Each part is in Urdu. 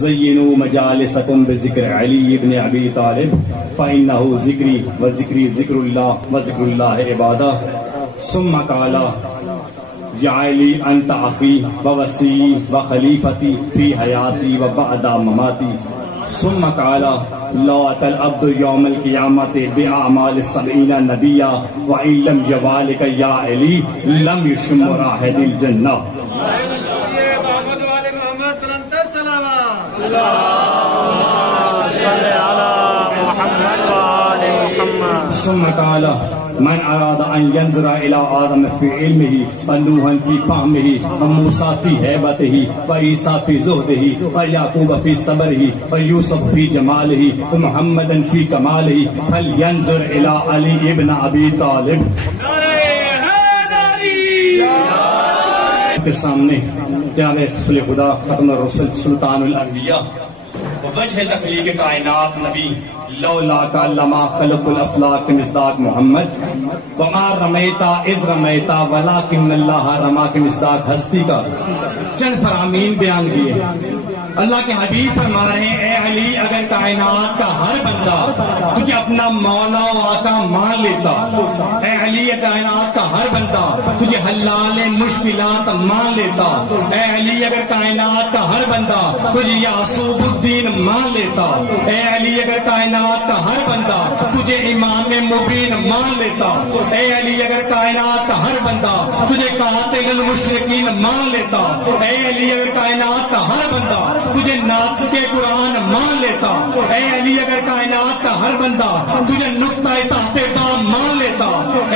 زینوا مجالسکم بذکر علی ابن ابی طالب فإنہ ذکری وذکری ذکر اللہ وذکر اللہ عبادہ. ثم قال یا علی انت اخی ووصی وخلیفتی فی حیاتی وبعد مماتی. ثم قال لا اتى العبد يوم القيامة بأعمال 70 نبيا وإن لم يوالك يا علي لم يشم رائحة الجنة. ثم قال من اراد ان ينظر الى آدم في علمه ونوحا في فهمه وموسى في هيبته وعيسى في زهده ويعقوب في صبره ويوسف في جماله ومحمدا في كماله فلينظر الى علي ابن ابي طالب. کے سامنے جناب رسول خدا ختم الرسل سلطان الانبیاء وجہ تخلیق کائنات نبی لولا کا لما خلق الافلاق مصداق محمد وما رمیتا اذ رمیتا ولکن اللہ رما کے مصداق ہستی کا چند فرامین بیان کیے. اللہ کے حبیب فرما رہے ہیں اے علی اگر کائنات کا ہر بندہ تجھے اپنا مولا و آقا مان لیتا, اے علی کائنات کا ہر بندہ تجھے حلال مشکلات مان لیتا, اے علی اگر کائنات کا ہر بندہ تجھے یعصوب الدین مان لیتا, اے علی اگر کائنات کا ہر بندہ تجھے امام مبین مان لیتا, اے علی اگر کائنات کا ہر بندہ تجھے قاتل المشرکین مان لیتا, اے علی اگر کائنات کا ہر بندہ تجھے ناطق قرآن مان لیتا, اے علی اگر کائنات کا ہر بندہ تجھے نقطہ تحت دام مان لیتا,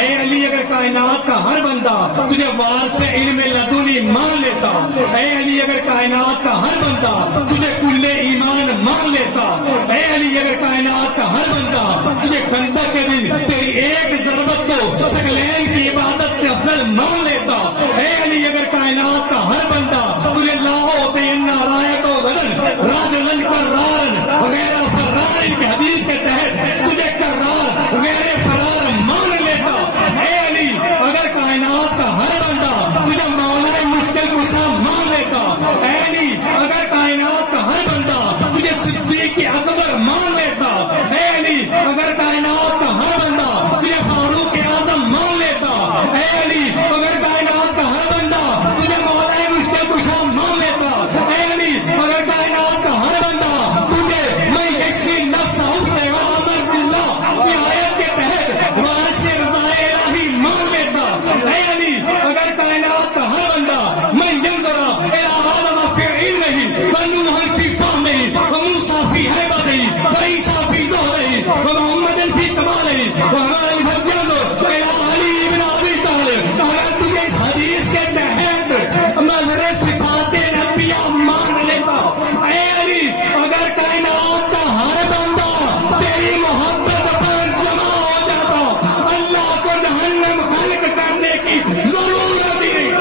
اے علی اگر کائنات کا ہر بندہ تجھے وارث علم لدنی مان لیتا, اے علی اگر کائنات کا ہر بندہ تجھے کل ایمان مان لیتا, اے علی اگر کائنات کا ہر بندہ تجھے خندق کے دن تیری ایک ضربت کو ثقلین کی عبادت سے افضل مان لیتا, اے علی اگر کائنات کا ہر بندہ تجھے لاہو تینا رایت و غلن راجلن کرارن غیر فرار کی حدیث کے تحت تجھے کرار غیر فرار مان لیتا, اے علی اگر کائنات کا ہر بندہ تجھے مولا مشکل کشا مان لیتا, اے علی اگر کائنات کا ہر بندہ تجھے صدیق اکبر مان لیتا, اے علی اگر کائنات کا ہر بندہ تجھے فاروق اعظم مان لیتا, اے علی اگر کائنات کا ہر بندہ تجھے مولا مشکل کشا مان لیتا, اے علی اگر کائنات کا ہر بندہ تجھے میں یشی نفس حسن و امر اللہ کی آیت کے تحت وارث رضا الہی مان لیتا, اے علی اگر کائنات کا ہر بندہ میں ینظر الی آدم فی علمہ ونوحا فی فہمہ وموسیٰ فی ہیبتہ وعیسیٰ فی زہرہ ومحمد فی کمالہ وہمارا الفجر الی علی ابن ابی طالب. اگر تجھے اس حدیث کے تحت منظر صفات انبیاء مان لیتا, اے علی اگر کائنات کا ہر بندہ تیری محبت پر جمع ہو جاتا, اللہ کو جہنم خلق کرنے کی ضرورت ہی نہیں.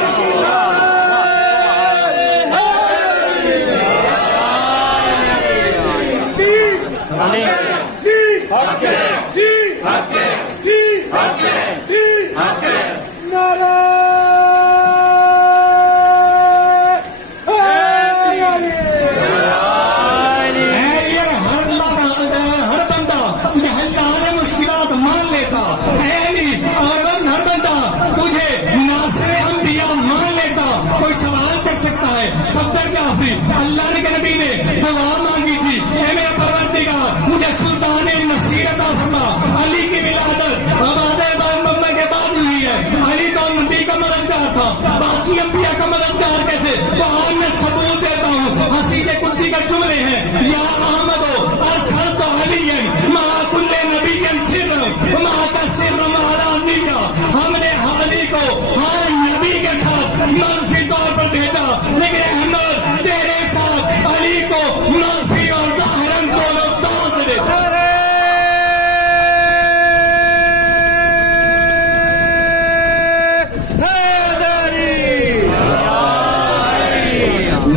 اللہ کے نبی نے دعا مانگی تھی, اے میرا پروردگار مجھے سلطان نصیر عطا فرما. علی کی ولادت محمد کے بعد ہوئی ہے. علی تو نبی کا مددگار تھا, باقی انبیاء کا مددگار کیسے؟ تو آج میں ثبوت دیتا ہوں, حدیث قدسی کا جملے ہیں یا احمد ارسلت علی مع کل نبی سر مع کا سر مع انبیاء. ہم نے علی کو ہر نبی کے ساتھ منفی طور پر بھیجا, لیکن احمد تیرے ساتھ علی کو منفی اور ظاہراً دونوں طرح سے بھیجا.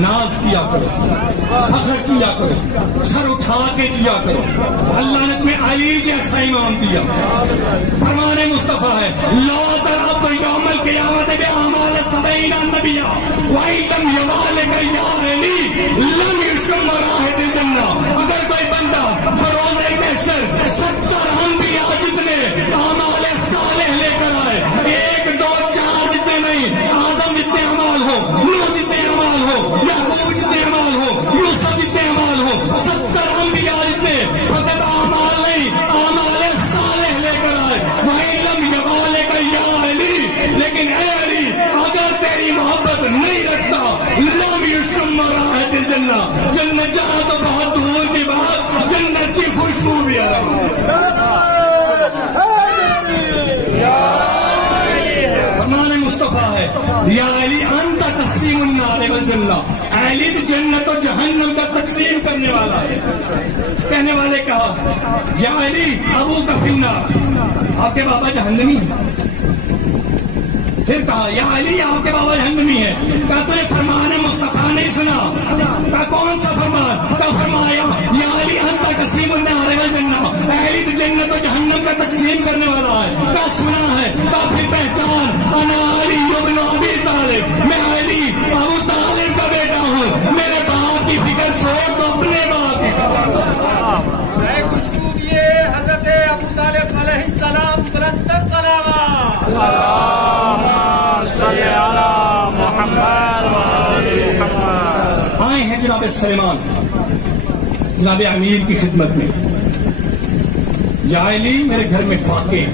ناز کیا کرو, فخر کیا کرو, سر اٹھا کے کیا کرو. اللہ نے تمہیں علی جیسا امام دیا. فرمان مصطفیٰ ہے لا ترعب یوم القیامت بأعمال 70 نبیہ وَإِن لَمْ يَوَالِكَ يَا عَلِي لَمْ يُشْمَرَ جنت جہاں تو بہت دور کی بات، جنت کی خوشبو بھی آ رہی ہے۔ فرمان مصطفیٰ ہے یا علی انت تقسیم النار والجنہ، علی تو جنت و جہنم کا تقسیم کرنے والا ہے۔ کہنے والے کہا یا علی ابو کا فی النار، آپ کے بابا جہنمی ہیں۔ پھر کہا یا علی آپ کے بابا جہنمی ہے۔ کہا تو نے فرمان مصطفیٰ نہیں سنا؟ کہا کون سا فرمان؟ کہا فرمایا یا علی انت تقسیم النار والجنہ، علی تو جنت و جہنم کا تقسیم کرنے والا ہے۔ کہا سنا ہے؟ کہا پھر پہچان، انا علی ابن ابی طالب، میں علی ابو طالب کا بیٹا ہوں، میرے باپ کی فکر چھوڑ دو، اپنے باپ کی فکر۔ خوشبو یہ حضرت ابو طالب علیہ السلام بلند تر سلامات، صلی علی محمد وآل محمد۔ آئے ہیں جناب سلیمان جناب امیر کی خدمت میں۔ یا علی میرے گھر میں فاقے،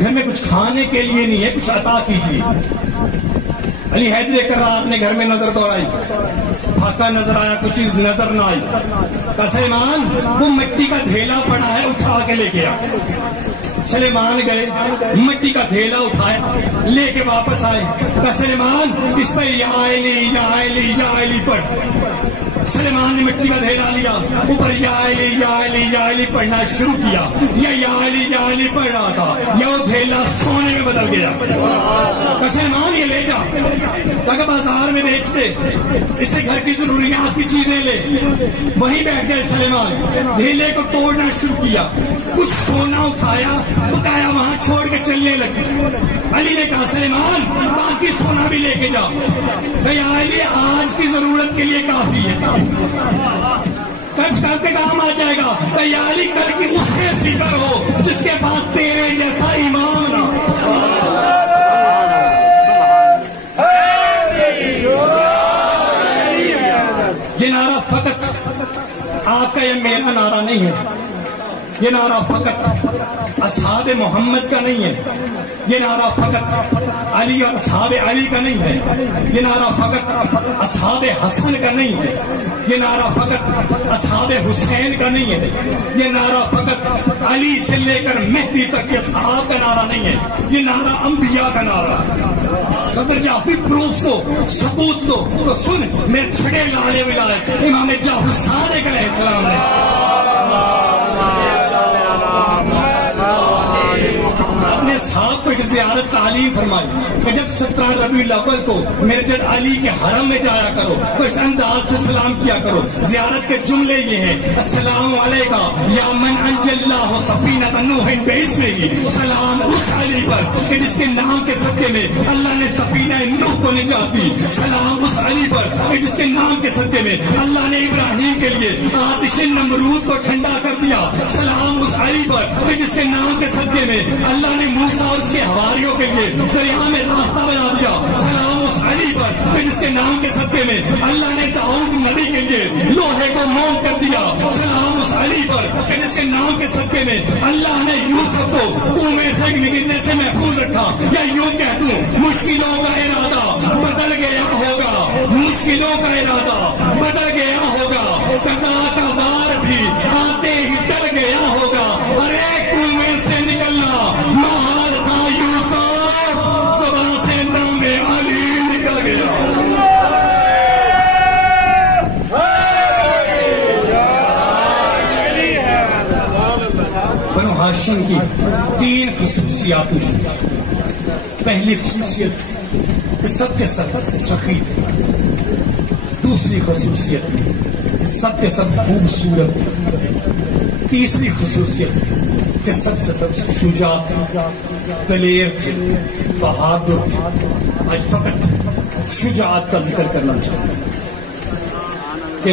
گھر میں کچھ کھانے کے لیے نہیں ہے، کچھ عطا کیجیے۔ علی حیدر کرار اپنے گھر میں نظر دوڑائی، فاقہ نظر آیا، کچھ چیز نظر نہ آئی۔ کہا سلیمان وہ مٹی کا ڈھیلا پڑا ہے، اٹھا کے لے گیا۔ سلیمان گئے، مٹی کا ڈھیلا اٹھایا، لے کے واپس آئے۔ کہا سلیمان اس پر یا علی یا علی یا علی پڑھ۔ سلیمان نے مٹی کا ڈھیلا لیا، اوپر یا علی یا علی یا علی پڑھنا شروع کیا۔ یا علی پڑھ رہا تھا، یا وہ ڈھیلا سونے میں بدل گیا۔ کہا سلیمان یہ لے جا، تاکہ بازار میں بیچ دے، اس سے گھر کی ضروریات کی چیزیں لے۔ وہیں بیٹھ گئے سلیمان، ڈھیلے کو توڑنا شروع کیا، کچھ سونا اٹھایا، پکایا، وہاں چھوڑ کے چلنے لگی۔ علی نے کہا سلیمان باقی سونا بھی لے کے جا۔ یا علی آج کی ضرورت کے لیے کافی ہے، کل کے کام آ جائے گا۔ یا علی کل کی اس سے فکر ہو جس کے پاس تیرے جیسا امام نہ ہو۔ یہ نعرہ فقط آپ کا یا میرا نعرہ نہیں ہے، یہ نعرہ فقط اصحاب محمد کا نہیں ہے، یہ نعرہ فقط علی اور اصحاب علی کا نہیں ہے، یہ نعرہ فقط اصحاب حسن کا نہیں ہے، یہ نعرہ فقط اصحاب حسین کا نہیں ہے، یہ نعرہ فقط علی سے لے کر مہدی تک کے صحابہ کا نعرہ نہیں ہے، یہ نعرہ انبیاء کا نعرہ ہے۔ صدر جعفر پروف دو، ثبوت دو، تو سن میں چھڑے لالے ولایت امام جعفر صادق علیہ السلام نے اپنے صاحب کو ایک زیارت تعلیم فرمائی کہ جب 17 ربیع الاول کو مرجد علی کے حرم میں جایا کرو تو اس انداز سے سلام کیا کرو۔ زیارت کے جملے یہ ہیں السلام علیکہ یا من انجى اللہ سفینۃ نوح باسمہ، سلام اس علی پر کہ جس کے نام کے صدقے میں اللہ نے سفینہ نوح کو نجات دی، سلام اس علی پر کہ جس کے نام کے صدقے میں اللہ نے ابراہیم کے لیے آتش نمرود کو ٹھنڈا کر دیا، سلام اس علی پر کہ جس کے نام کے صدقے میں اللہ نے موسیٰ اور اس کے حواریوں کے لیے دریا میں راستہ بنا دیا، سلام اس علی پر کہ جس کے نام کے صدقے میں اللہ نے داؤد نبی کے لیے لوہے کو موم کر دیا، سلام اس علی پر کہ جس کے نام کے صدقے میں اللہ نے یوسف کو کنویں سے گرنے سے محفوظ رکھا۔ یا یوں کہہ دوں مشکلوں کا ارادہ بدل گیا ہوگا، مشکلوں کا ارادہ بدل گیا ہوگا، قضا کا وار بھی آتے ہی ٹل گیا ہوگا، ارے کنویں سے نکلنا محال تھا یوسف، زبان سے نام علی نکل گیا۔ بنو ہاشم کی 3 خصوصیات موجود۔ پہلی خصوصیت کہ سب کے سب سخی تھے، دوسری خصوصیت کہ سب کے سب خوبصورت، تیسری خصوصیت کہ سب سے سب شجاع تھے، دلیر تھے، بہادر تھے۔ آج فقط شجاعت کا ذکر کرنا چاہتا ہوں کہ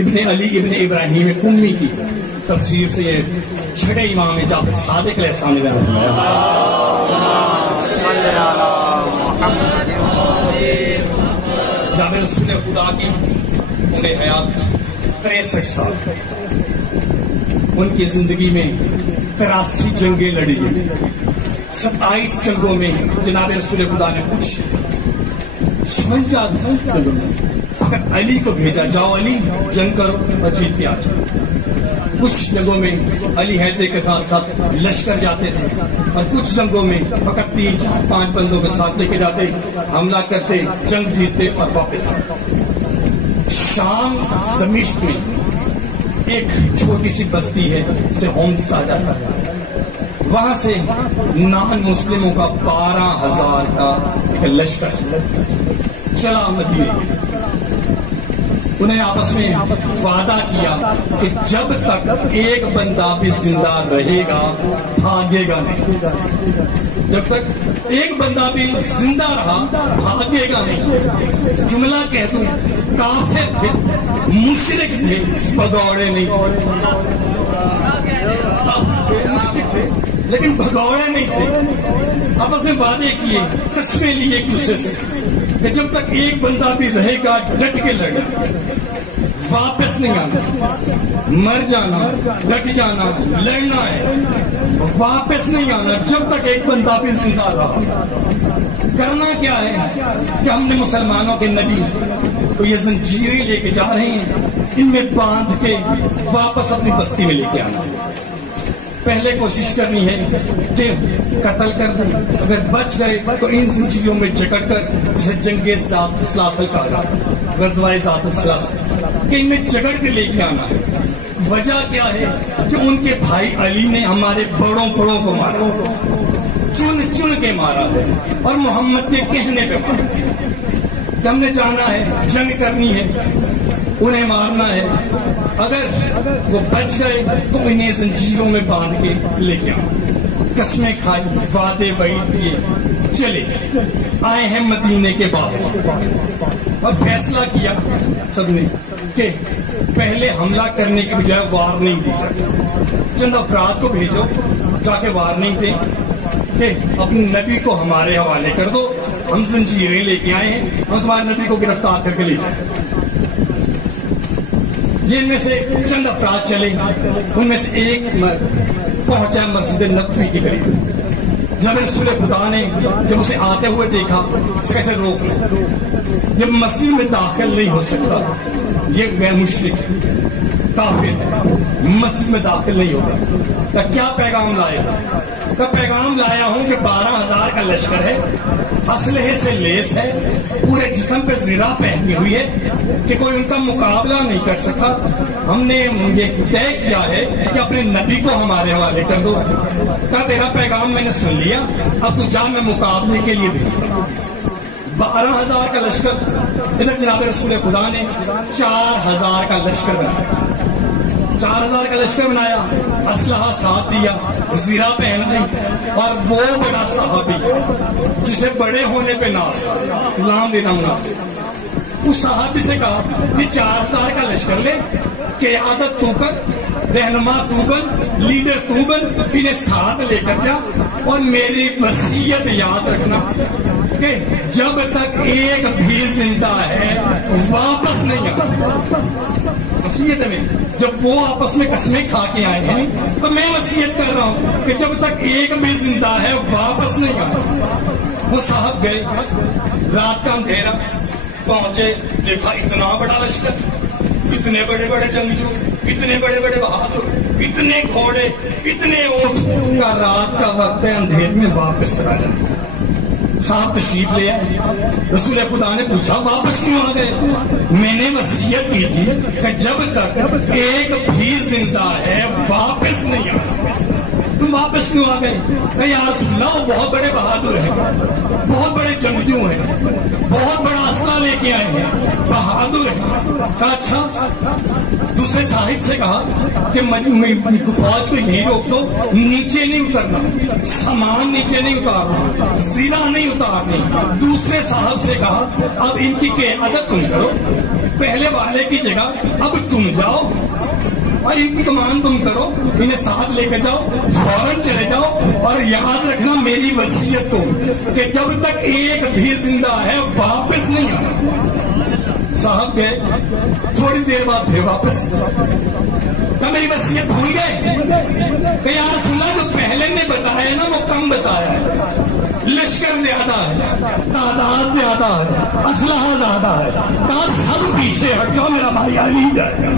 ابن علی ابن ابراہیم امی کی تفسیر سے یہ چھٹے امام جعفر صادق علیہ السلام نے فرمایا جب رسول خدا کی عمر حیات 63 سال، ان کی زندگی میں 83 جنگیں لڑی گئی، 27 جنگوں میں جناب رسول خدا نے کچھ فقط علی کو بھیجا، جاؤ علی جنگ کرو اور جیت کے آ جاؤ۔ کچھ جنگوں میں علی حیدر کے ساتھ ساتھ لشکر جاتے تھے، اور کچھ جنگوں میں فقط 3 4 5 بندوں کے ساتھ لے کے جاتے، حملہ کرتے، جنگ جیتتے اور واپس آتے۔ شام دمشق میں ایک چھوٹی سی بستی ہے جسے ہومس کہا جاتا ہے، وہاں سے نان مسلموں کا 12,000 کا ایک لشکر چلا مدینے۔ انہیں آپس میں وعدہ کیا کہ جب تک ایک بندہ بھی زندہ رہے گا بھاگے گا نہیں، جب تک ایک بندہ بھی زندہ رہا بھاگے گا نہیں۔ جملہ کہہ دوں، کافر تھے، مشرک تھے، بھگوڑے نہیں تھے، لیکن بھگوڑے نہیں تھے۔ آپس میں وعدے کیے، قسمیں لی ایک دوسرے سے کہ جب تک ایک بندہ بھی رہے گا ڈٹ کے لڑے، واپس نہیں آنا، مر جانا، ڈٹ جانا، لڑنا ہے، واپس نہیں آنا جب تک ایک بندہ بھی زندہ رہا۔ کرنا کیا ہے کہ ہم نے مسلمانوں کے نبی کو یہ زنجیریں لے کے جا رہے ہیں، ان میں باندھ کے واپس اپنی بستی میں لے کے آنا۔ پہلے کوشش کرنی ہے کہ قتل کر دیں، اگر بچ گئے تو ان زنجیروں میں جکڑ کر جسے جنگ سلاسل کہا جاتا ہے، غزوہ ذات السلاسل، کہ ان میں جکڑ کے لے کے آنا ہے۔ وجہ کیا ہے کہ ان کے بھائی علی نے ہمارے بڑوں کو مارا، چن چن کے مارا ہے، اور محمد کے کہنے پہ مارا کہ ہم نے جانا ہے، جنگ کرنی ہے، انہیں مارنا ہے۔ اگر وہ بچ گئے تو انہیں زنجیروں میں باندھ کے لے کے آؤ۔ قسمیں کھائی، وعدے وعید کیے، چلے آئے ہیں مدینے کے باہر، اور فیصلہ کیا سب نے کہ پہلے حملہ کرنے کی بجائے وارننگ دی جائے۔ چند افراد کو بھیجو جا کے وارننگ دیں کہ اپنے نبی کو ہمارے حوالے کر دو، ہم زنجیریں لے کے آئے ہیں، ہم تمہارے نبی کو گرفتار کر کے لے جائیں۔ یہ ان میں سے چند افراد چلے، ان میں سے ایک پہنچا مسجد نبوی کے قریب۔ جب رسول خدا نے جب اسے آتے ہوئے دیکھا، اسے کیسے روک لیا، یہ مسجد میں داخل نہیں ہو سکتا، یہ غیر مشرک کافر مسجد میں داخل نہیں ہوگا۔ کیا پیغام لائے؟ پیغام لایا ہوں کہ 12,000 کا لشکر ہے، اسلحے سے لیس ہے، پورے جسم پہ زرہ پہنی ہوئی ہے کہ کوئی ان کا مقابلہ نہیں کر سکتا۔ ہم نے یہ طے کیا ہے کہ اپنے نبی کو ہمارے حوالے کر دو۔ کہا تیرا پیغام میں نے سن لیا، اب تو جا میں مقابلے کے لیے بھیجتا ہوں۔ 12,000 کا لشکر، ادھر جناب رسول خدا نے 4,000 کا لشکر بنایا، 4,000 کا لشکر بنایا، اسلحہ ساتھ دیا، زرہ پہن دی، اور وہ بڑا صحابی جسے بڑے ہونے پہ ناز، غلام دینا مناسب، اس صحابی سے کہا کہ 4,000 کا لشکر لے، قیادت تو کر، رہنما تو بن، لیڈر تو بن، انہیں ساتھ لے کر جا، اور میری وصیت یاد رکھنا کہ جب تک ایک بھی زندہ ہے واپس نہیں آنا۔ وصیت میں جب وہ آپس میں قسمیں کھا کے آئے ہیں تو میں وصیت کر رہا ہوں کہ جب تک ایک بھی زندہ ہے واپس نہیں آنا۔ وہ صاحب گئے، رات کا اندھیرا، پہنچے، دیکھا اتنا بڑا لشکر، اتنے بڑے بڑے جنگجو، اتنے بڑے بڑے بہادر، اتنے گھوڑے، اتنے اونٹ، کا رات کا وقت ہے، اندھیر میں واپس آ جائے۔ صاحب تشریف لے آئے، رسول خدا نے پوچھا واپس کیوں آ گئے؟ میں نے وصیت کی تھی کہ جب تک ایک بھی زندہ ہے واپس نہیں آنا۔ تم واپس کیوں آ گئے؟ کہ یا رسول اللہ وہ بہت بڑے بہادر ہیں، بہت بڑے جنگجو ہیں، بہت بڑا اسلحہ لے کے آئے ہیں، بہادر ہیں۔ کہا اچھا۔ دوسرے صاحب سے کہا کہ فوج کو یہی روک دو، نیچے نہیں اترنا، سامان نیچے نہیں اتارنا، زرہ نہیں اتارنی۔ دوسرے صاحب سے کہا اب ان کی قیادت تم کرو، پہلے والے کی جگہ اب تم جاؤ اور ان کی کمان تم کرو، انہیں ساتھ لے کر جاؤ، فوراً چلے جاؤ، اور یاد رکھنا میری وصیت کو کہ جب تک ایک بھی زندہ ہے واپس نہیں آنا۔ صاحب گئے، تھوڑی دیر بعد پھر واپس، کہ میری وصیت بھول گئے؟ کہ یا رسول اللہ جو پہلے نے بتایا نا وہ کم بتایا ہے، لشکر زیادہ ہے، تعداد زیادہ ہے، اسلحہ زیادہ ہے، آپ سب پیچھے ہٹ جاؤ، میرا بھائی علی جائے گا۔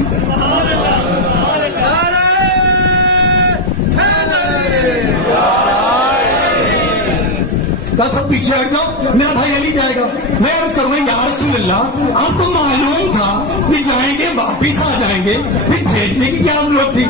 سب پیچھے ہٹ جاؤ، میرا بھائی علی جائے گا۔ میں عرض کروں گا یا رسول اللہ، آپ کو معلوم تھا کہ جائیں گے واپس آ جائیں گے، پھر بھیجنے کی کیا ضرورت تھی؟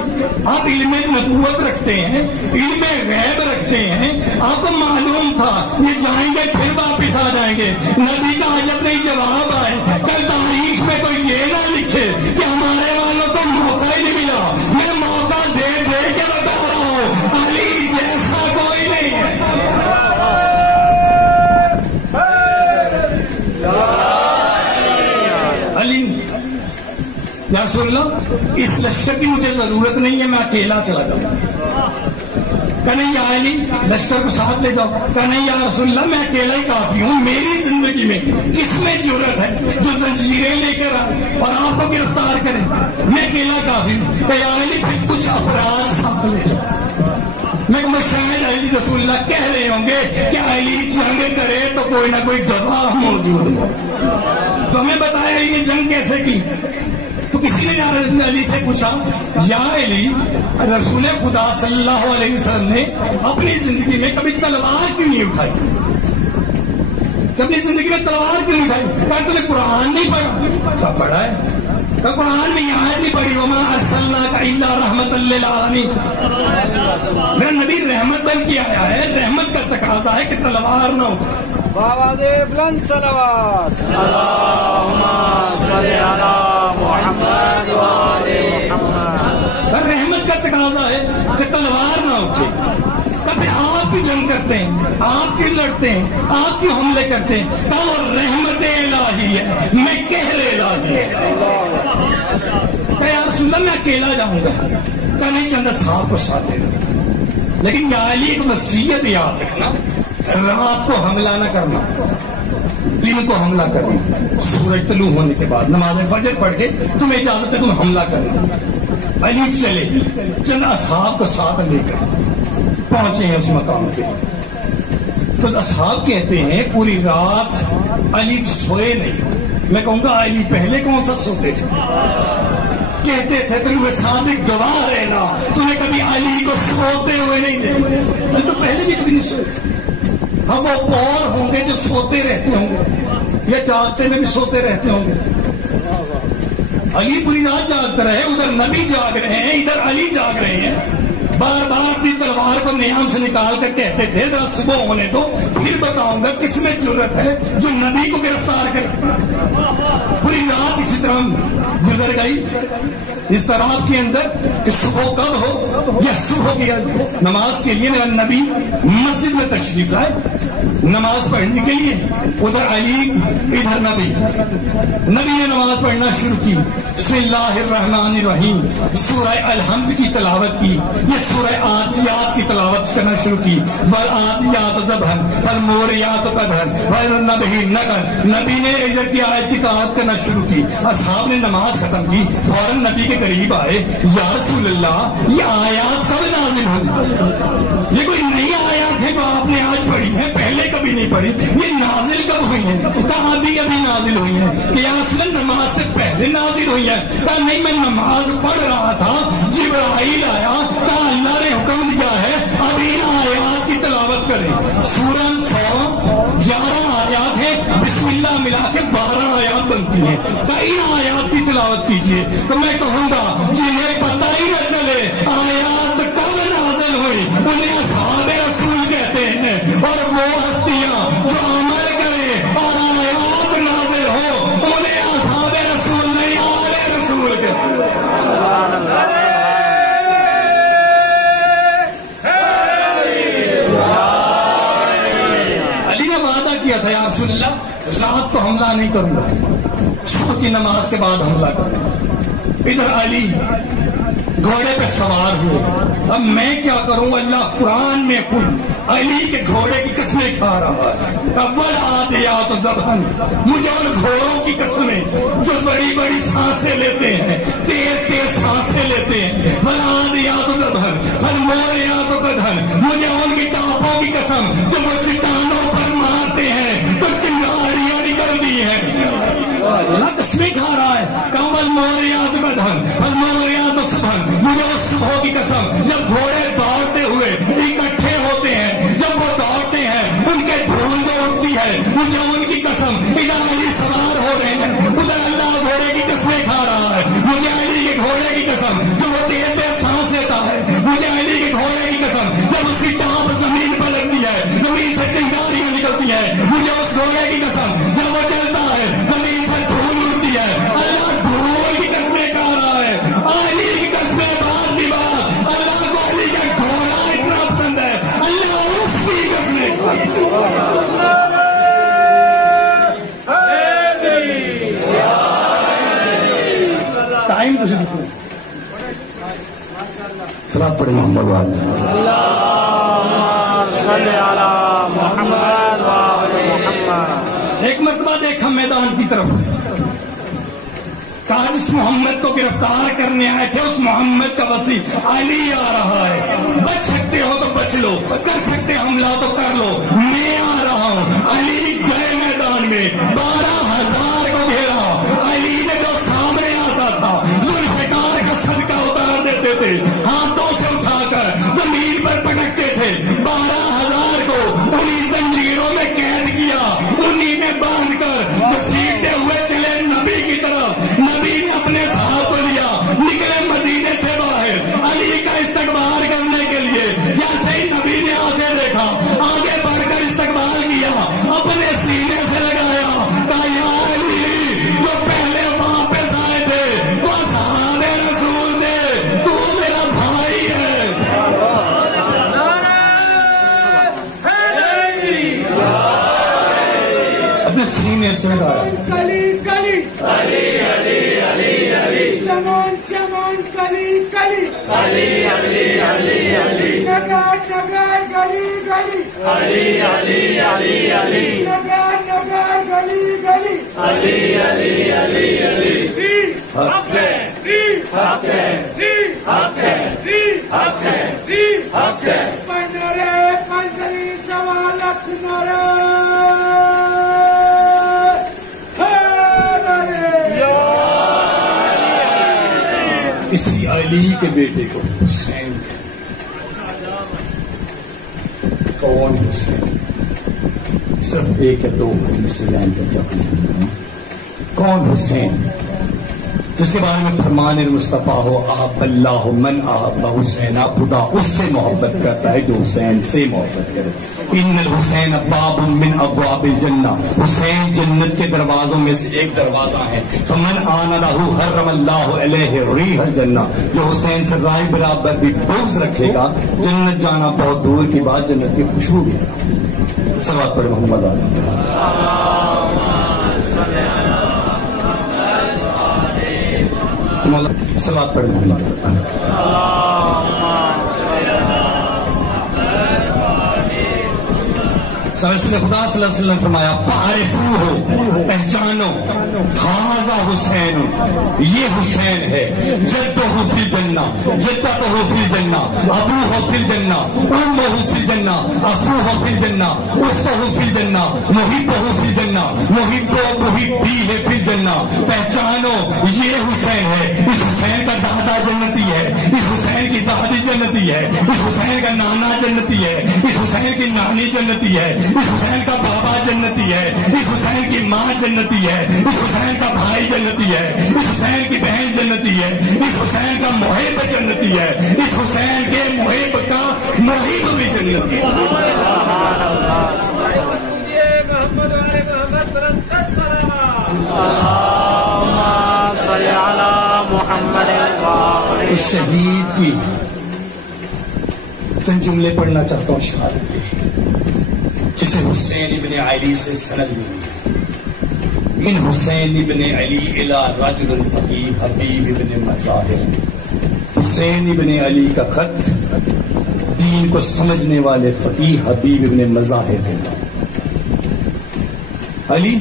آپ علم نبوت رکھتے ہیں، علم غیب رکھتے ہیں، آپ کو معلوم تھا یہ جائیں گے پھر واپس آ جائیں گے۔ نبی کا جب نہیں جواب آئے، کل تاریخ میں کوئی یہ نہ لکھے کہ ہمارے والوں کو موقع ہی نہیں ملا۔ میں موقع دے دے کے بتا رہا ہوں، علی جیسا کوئی نہیں ہے۔ علی یا رسول اللہ، اس لشکر کی مجھے ضرورت نہیں ہے، میں اکیلا چلا جاؤں۔ کہ نہیں یا علی، لشکر کو ساتھ لے جاؤ۔ کہ نہیں یا رسول اللہ، میں اکیلا ہی کافی ہوں، میری زندگی میں کس میں ضرورت ہے جو زنجیریں لے کر آئے اور آپ کو گرفتار کریں؟ میں اکیلا کافی ہوں۔ کہ یا علی، پھر کچھ افراد ساتھ لے جاؤ۔ میں کہوں گا شاید علی رسول اللہ کہہ رہے ہوں گے کہ علی جنگ کرے تو کوئی نہ کوئی گواہ موجود ہو۔ تو ہمیں بتایا یہ جنگ کیسے کی؟ تو کسی نے علی سے پوچھا، یا علی، رسول خدا صلی اللہ علیہ وسلم نے اپنی زندگی میں کبھی تلوار کیوں نہیں اٹھائی؟ اپنی زندگی میں تلوار کیوں نہیں اٹھائی؟ کہا تم نے قرآن نہیں پڑھا؟ کہا پڑھا ہے۔ کہا قرآن میں یہ آیت نہیں پڑھی، وما ارسلناک الا رحمۃ للعالمین؟ میرا نبی رحمت بن کے آیا ہے، رحمت کا تقاضا ہے کہ تلوار نہ ہو۔ آواز بلند صلوات، اللہم صلی علی محمد وآل محمد۔ رحمت کا تقاضا ہے کہ تلوار نہ اٹھے۔ کبھی آپ کی جنگ کرتے ہیں، آپ کی لڑتے ہیں، آپ کی حملے کرتے ہیں، تو وہ رحمت الہی ہے، میں قہر الہی ہے۔ کہ یا رسول اللہ، میں اکیلا جاؤں گا۔ کہ نہیں، چند صاحب کو ساتھ دے دو، لیکن یا علی ایک وصیت یاد رکھنا، رات کو حملہ نہ کرنا، دن کو حملہ کرنا، سورج طلوع ہونے کے بعد نماز فجر پڑھ کے تمہیں اجازت ہے تم حملہ کرنا۔ علی چلے چند اصحاب کو ساتھ لے کر پہنچے ہیں اس مقام پہ۔ تو اصحاب کہتے ہیں پوری رات علی سوئے نہیں۔ میں کہوں گا علی پہلے کون سا سوتے تھے؟ کہتے تھے طلوع صادق گواہ رہنا، تمہیں کبھی علی کو سوتے ہوئے نہیں دیکھا۔ تو پہلے بھی کبھی نہیں سوئے۔ ہم وہ اور ہوں گے جو سوتے رہتے ہوں گے یا جاگتے میں بھی سوتے رہتے ہوں گے۔ علی پوری رات جاگتا رہے، ادھر نبی جاگ رہے ہیں، ادھر علی جاگ رہے ہیں۔ بار بار اپنی تلوار کو نیام سے نکال کر کہتے تھے ذرا صبح ہونے دو، پھر بتاؤں گا کس میں جرت ہے جو نبی کو گرفتار کرے۔ پوری رات اسی طرح گزر گئی، اس طرح کے اندر کہ صبح کب ہو یا صبح کی نماز کے لیے میرا نبی مسجد میں تشریف لائے نماز پڑھنے کے لیے۔ ادھر علی، ادھر نبی نے نماز پڑھنا شروع کی۔ بسم اللہ الرحمن الرحیم، سورہ الحمد کی تلاوت کی، یہ سورہ عادیات کی تلاوت کرنا شروع کی۔ والعادیات ضبحا فالموریات قدحا والنبی نقر، نبی نے عزت کی آیت کی تلاوت کرنا شروع کی۔ اصحاب نے نماز ختم کی، فوراً نبی کے قریب آئے، یا رسول اللہ یہ آیات کب نازل ہوئی؟ یہ کوئی نئی آیات ہے جو آپ نے آج پڑھی ہے، پہلے کبھی نہیں پڑھی، یہ نازل کب ہوئی ہیں؟ کہا ابھی ابھی نازل ہوئی ہیں۔ کہ یا رسول اللہ نماز سے پہلے نازل ہوئی ہے؟ کہا نہیں، میں نماز پڑھ رہا تھا، جبرائیل آیا، کہا اللہ نے حکم دیا ہے ابھی ان آیات کی تلاوت کریں۔ سورہ 111 آیات ہے، بسم اللہ ملا کے 12 آیات بنتی ہیں، کہا ان آیات کی تلاوت کیجیے۔ تو میں کہوں گا جنہیں پتہ ہی نہ چلے آیات کب نازل ہوئی انہیں اصحاب رسول کہتے ہیں، اور وہ ہستیاں جو عمل کریں اور آیات نازل ہو انہیں اصحاب رسول نہیں آل رسول کہتے ہیں۔ علی نے وعدہ کیا تھا یا رسول اللہ رات کو حملہ نہیں کروں گا، صبح کی نماز کے بعد حملہ کروں گا۔ ادھر علی گھوڑے پہ سوار ہوئے، اب میں کیا کروں؟ اللہ قرآن میں خود علی کے گھوڑے کی قسمیں کھا رہا ہے۔ اول عادیات ضبحا، مجھے ان گھوڑوں کی قسمیں جو بڑی بڑی سانسیں لیتے ہیں، تیز تیز سانسیں لیتے ہیں۔ والعادیات ضبحا فالموریات قدحا، مجھے ان کی ٹانپوں کی قسم جو وہ چٹانوں ٹائم تو صلاۃ پڑھے محمد والے ایک مرتبہ دیکھا میدان کی طرف کہا جس محمد کو گرفتار کرنے آئے تھے اس محمد کا وسیع علی آ رہا ہے، بچ سکتے ہو تو بچ لو، کر سکتے حملہ تو کر لو، میں آ رہا ہوں۔ علی گئے میدان میں 12,000 کو گھیرا، علی نے جو سامنے آتا تھا ذوالفقار کا صدقہ اتار دیتے تھے، ہاتھوں سے اٹھا کر زمین پر پٹکتے تھے، 12,000 کو انہی زنجیروں میں قید کیا، انہی میں باندھ کر گھسیٹتے ہوئے چلے نبی کی طرف۔ نبی نے اپنے صحابہ کو لیا، نکلے مدینے سے باہر علی کا استقبال کرنے کے لیے۔ جیسے ہی نبی نے آگے دیکھا، آگے بڑھ کر استقبال کیا، اپنے سینے سے لگایا، کہا یا علی، جو پہلے واپس آئے تھے وہ اصحاب رسول تھے، تو میرا بھائی ہے۔ اپنے سینے سے لگایا۔ چمن چمن کلی کلی علی علی علی علی نگر نگر گلی گلی علی علی علی علی نگر نگر گلی گلی علی علی علی علی حق ہے حق ہے حق ہے حق ہے حق ہے پنرے پنجری سوالت نرے اسی علی کے بیٹے کو حسین، کون حسین؟ صرف ایک یا دو حدیث بیان کر کے حسین کون حسین؟ جس کے بارے میں فرمان مصطفیٰ ہو احب اللہ من احب حسین، خدا اس سے محبت کرتا ہے جو حسین سے محبت کرے۔ ان الحسین باب من ابواب الجنہ، حسین جنت کے دروازوں میں سے ایک دروازہ ہے۔ فمن آن لہ حرم اللہ علیہ ریح الجنہ، جو حسین سے رائے برابر بھی بغض رکھے گا جنت جانا بہت دور کی بات، جنت کی خوشبو بھی ہے۔ صلوات پڑھے محمد علیہ۔ صلوات پڑھے محمد رسول خدا صلی اللہ علیہ وسلم فرمایا فَعَرِفُوهُ، پہچانو، ھذا حسین، یہ حسین ہے، جدہ فی الجنہ، جدتہ فی الجنہ، ابوہ فی الجنہ، امہ فی الجنہ، اخوہ فی الجنہ، اختہ فی الجنہ، محبہ فی الجنہ، محب محبیہ فی الجنہ۔ پہچانو یہ حسین ہے، اس حسین کا دادا جنتی ہے، اس حسین کی دادی جنتی ہے، اس حسین کا نانا جنتی ہے، اس حسین کی نانی جنتی ہے، اس حسین کا بابا جنتی ہے، اس حسین کی ماں جنتی ہے، اس حسین کا بھائی جنتی ہے، اس حسین کی بہن جنتی ہے، اس حسین کا محب جنتی ہے، اس حسین کے محب کا محب بھی جنتی ہے۔ محمد والے محمد برکت اس شہید کی چند جملے پڑھنا چاہتا ہوں شہادت کے، جسے حسین ابن علی سے سند ملی۔ من حسین ابن علی الى رجل فقیہ حبیب ابن مظاہر، حسین ابن علی کا خط دین کو سمجھنے والے فقیہ حبیب ابن مظاہر ہے۔ علی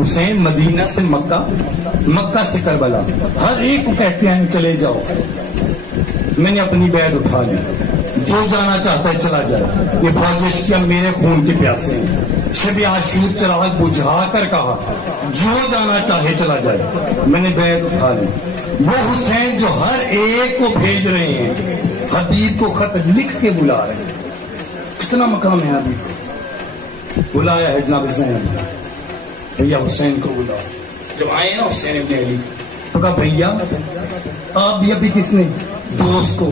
حسین مدینہ سے مکہ، مکہ سے کربلا، ہر ایک کو کہتے ہیں چلے جاؤ، میں نے اپنی بیعت اٹھا لی، جو جانا چاہتا ہے چلا جائے، یہ فوج اشکیا میرے خون کے پیاسے ہیں۔ شب عاشور چراغ بجھا کر کہا جو جانا چاہے چلا جائے، میں نے بیعت اٹھا لی۔ وہ حسین جو ہر ایک کو بھیج رہے ہیں، حبیب کو خط لکھ کے بلا رہے ہیں، کتنا مقام ہے حبیب کو؟ بلایا ہے جناب زینب، بھیا حسین کو بلا۔ جب آئے نا حسین ابن علی تو کہا بھیا آپ بھی ابھی کس نے دوست کو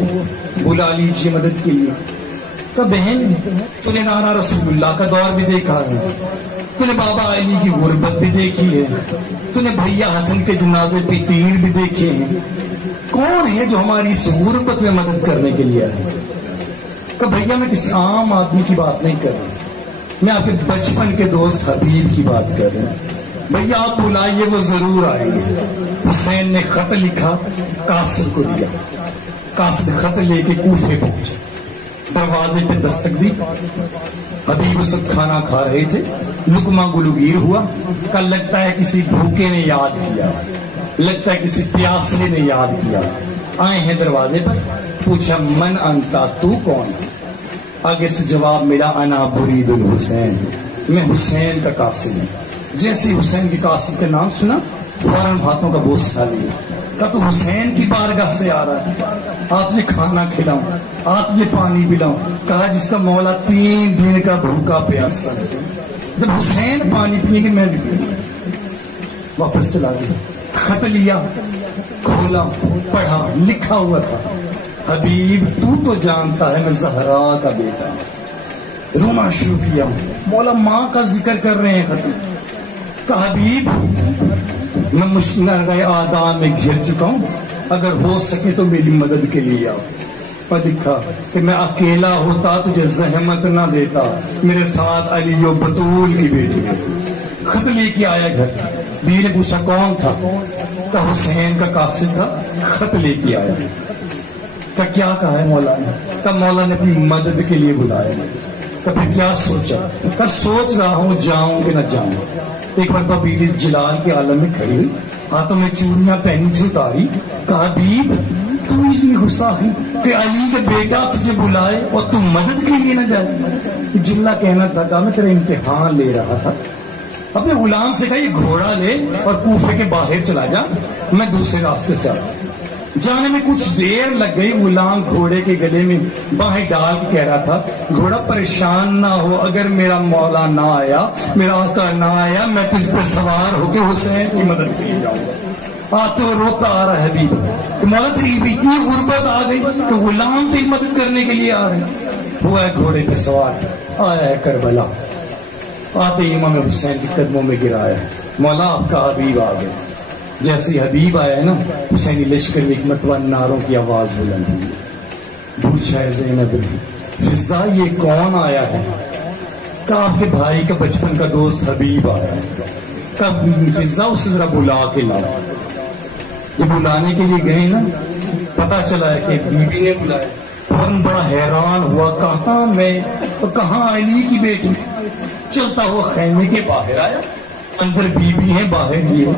بلا لیجیے مدد کے لیے۔ کہا بہن تو نے نانا رسول اللہ کا دور بھی دیکھا ہے، تو نے بابا علی کی غربت بھی دیکھی ہے، تو نے بھیا حسن کے جنازے پہ تیر بھی دیکھے ہیں، کون ہے جو ہماری اس غربت میں مدد کرنے کے لیے آئے؟ کہا بھیا میں کسی عام آدمی کی بات نہیں کر رہا، میں آپ کے بچپن کے دوست حبیب کی بات کر رہا ہوں۔ بھیا آپ بلائیے وہ ضرور آئیں گے۔ حسین نے خط لکھا، قاصد کو دیا، قاصد خط لے کے کوفے پہنچے، دروازے پہ دستک دی۔ حبیب اس وقت کھانا کھا رہے تھے، لقمہ گلوگیر ہوا، کل لگتا ہے کسی بھوکے نے یاد کیا، لگتا ہے کسی پیاسے نے یاد کیا۔ آئے ہیں دروازے پر، پوچھا من انتا، تو کون؟ آگے سے جواب ملا انا برید الحسین، میں حسین کا قاصد ہوں۔ جیسے حسین کی قاصد کا نام سنا فوراً ہاتھوں کا بوجھ اٹھا لیا، کہا تو حسین کی بارگاہ سے آ رہا ہے، آج تجھے کھانا کھلاؤں، آج تجھے پانی پلاؤں۔ کہا جس کا مولا 3 دن کا بھوکا پیاسا ہے، جب حسین پانی پیے گے میں بھی پیوں۔ واپس چلا گیا، خط لیا، کھولا، پڑھا، لکھا ہوا تھا حبیب تو جانتا ہے میں زہرا کا بیٹا ہوں۔ رونا شروع کیا، مولا ماں کا ذکر کر رہے ہیں خط۔ کہا حبیب میں مشنرغ آداب میں گھر چکا ہوں، اگر ہو سکے تو میری مدد کے لیے آؤ۔ اور دکھا کہ میں اکیلا ہوتا تجھے زحمت نہ دیتا، میرے ساتھ علی و بطول کی بیٹی ہے۔ خط لے کے آیا گھر، بیوی نے پوچھا کون تھا؟ کہا حسین کا قاصد تھا، خط لے کے آیا۔ کہا کیا کہا ہے مولا نے؟ کہا مولا نے اپنی مدد کے لیے بلایا۔ کبھی کیا سوچا؟ کہا سوچ رہا ہوں جاؤں کہ نہ جاؤں۔ ایک مرتبہ بیوی جلال کے عالم میں کھڑی ہوئی، ہاتھوں میں چوڑیاں پہنی تھی اتاری۔ کہا حبیب تو اتنی غصہ ہے کہ علی کا بیٹا تجھے بلائے اور تم مدد کے لیے نہ جائے؟ جملہ کہنا تھا، کہا میں تیرا امتحان لے رہا تھا۔ اپنے غلام سے کہا یہ گھوڑا لے اور کوفے کے باہر چلا جا، میں دوسرے راستے سے آتا۔ جانے میں کچھ دیر لگ گئی، غلام گھوڑے کے گلے میں باہیں ڈال کے کہہ رہا تھا گھوڑا پریشان نہ ہو، اگر میرا مولا نہ آیا، میرا آقا نہ آیا، میں تجھ پر سوار ہو کے حسین کی مدد کے لیے جاؤں گا۔ آتے ہوئے روتا آ رہا ہے حبیب کہ مولا تیری اتنی غربت آ گئی کہ غلام تیری مدد کرنے کے لیے آ رہے۔ ہوا ہے گھوڑے پہ سوار، آیا ہے کربلا، آتے ہی امام حسین کے قدموں میں گرایا، مولا آپ کا حبیب آ گیا۔ جیسے حبیب آیا ہے نا، حسینی لشکر میں ایک مرتبہ نعروں کی آواز بلند ہوئی۔ پوچھا ہے زینب فضا یہ کون آیا ہے؟ کہا آپ کے بھائی کا بچپن کا دوست حبیب آیا ہے۔ کہا فضا اسے ذرا بلا کے لاؤ۔ جب بلانے کے لیے گئے نا، پتا چلا ہے کہ بی بی نے بلایا، فوراً بڑا حیران ہوا، کہاں میں اور کہاں علی کی بیٹی؟ چلتا ہوا خیمے کے باہر آیا، اندر بی بی ہے، باہر بھی ہے،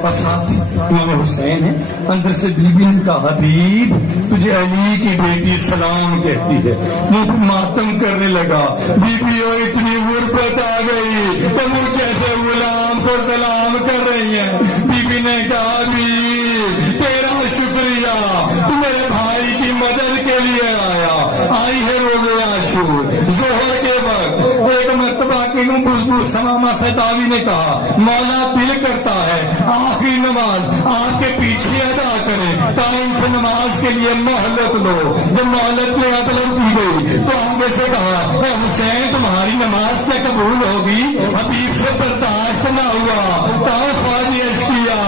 اور ساتھ امام حسین ہے۔ اندر سے بی بی نے کہا حبیب تجھے علی کی بیٹی سلام کہتی ہے۔ منہ ماتم کرنے لگا، بی بی اور اتنی غربت آ گئی تو وہ کیسے غلام کو سلام کر رہی ہیں؟ بی بی نے کہا حبیب تیرا شکریہ، تو میرے بھائی کی مدد کے لیے آیا۔ آئی ہے روزے عاشور ظہر کے وقت، ایک مرتبہ کنوں بزبو سمامہ سیداوی نے کہا مولا دل کرتا ہے آخری نماز آپ کے پیچھے ادا کریں، ٹائم سے نماز کے لیے مہلت لو۔ جب مہلت میں طلب کی گئی تو آگے سے کہا اے حسین تمہاری نماز کیا قبول ہوگی؟ حبیب سے برداشت نہ ہوا، کہاں خواجہ اشکیا،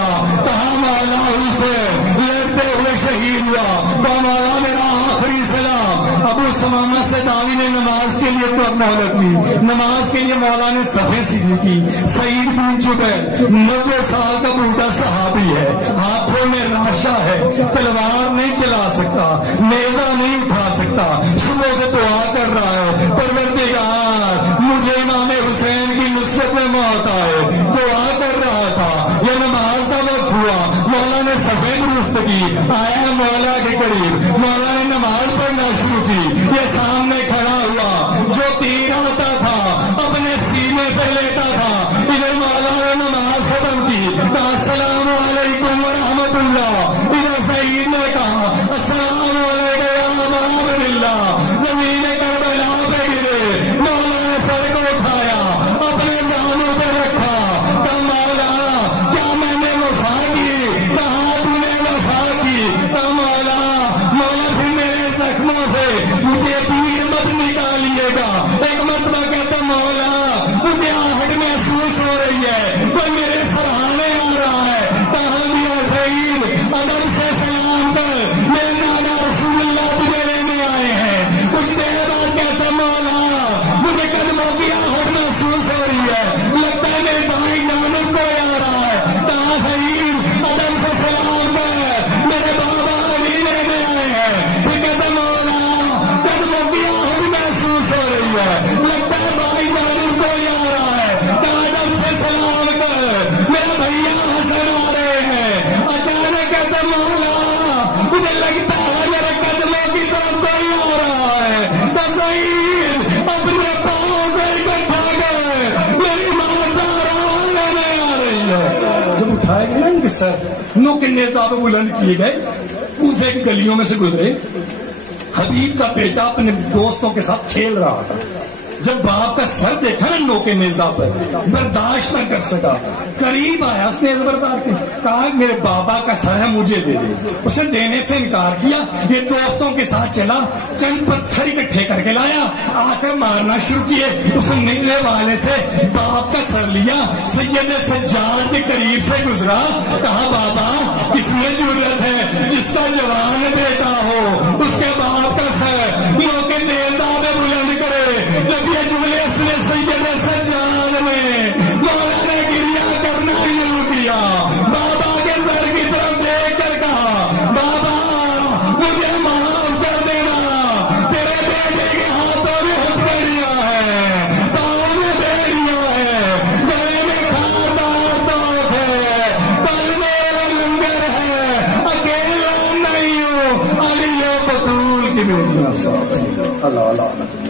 کہاں مولا حسین لڑتے ہوئے شہید ہوا، کہا مولا میرا آخری سلام۔ ابو سمامہ سیداوی نے نماز کے لیے مہلت لی، نماز کے لیے مولا نے صفیں سیدھی کی۔ سعید بن جبیر 90 سال کا بوڑھا صحابی ہے، ہاتھوں میں راشا ہے، تلوار نہیں چلا سکتا، نیزہ نہیں اٹھا سکتا، صبح سے دعا کر رہا ہے پروردگار مجھے امام حسین کی نصرت میں موت آئے۔ دعا کر رہا تھا، یہ نماز کا وقت ہوا، مولا نے صفیں درست کی، آیا مولا کے قریب، مولا نے نماز پڑھنا شروع کی۔ یہ سامنے کھڑا ہوا، جو تیر آتا تھا اپنے سینے پہ لیتا تھا، ادھر مولا نے نماز ختم کی، کہا السلام علیکم ورحمۃ اللہ۔ ادھر سعید نے کہا السلام علیکم ورحمۃ اللہ۔ زمین کربلا پہ گرے، مولا نے سر کو اٹھایا، اپنے زانوں پہ رکھا، کہا مولا کیا میں نے وفا کی؟ کہا تو نے وفا کی۔ کہا مولا پھر میرے زخموں سے مجھے تیر مت نکال قصہ ہے، نو کے نیزہ پہ بلند کیے گئے، کوفے کی گلیوں میں سے گزرے، حبیب کا بیٹا اپنے دوستوں کے ساتھ کھیل رہا تھا، جب باپ کا سر دیکھا نا نو کے نیزہ پر برداشت نہ کر سکا، قریب آیا اس نے بردار کے کہا میرے بابا کا سر ہے مجھے دے دے، اس نے دینے سے انکار کیا، یہ دوستوں کے ساتھ چلا، چند پتھر اکٹھے کر کے لایا، آ کر مارنا شروع کیے، اس نے نیزے والے سے باپ کا سر لیا، سید سجاد کے قریب سے گزرا، کہا بابا اس میں ضرورت ہے جس کا جوان بیٹا ہو اس کے باپ کا سر نو کے نیزہ پہ بلند کرے۔ جب یہ جملے اس نے سید سجاد میں مولا نے گریا کرنا شروع کیا، بابا کے سر کی طرف دیکھ کر کہا بابا مجھے معاف کر دینا، تیرے بیٹے کے ہاتھوں میں ہتھیلیاں ہے، پاؤں میں بیڑیاں ہے، گلے میں خاردار توپ ہے، پل میں لنگر ہے، اکیلا نہیں ہوں، علی و بطول کی بیٹیاں ساتھ ہیں۔ اللہ اللہ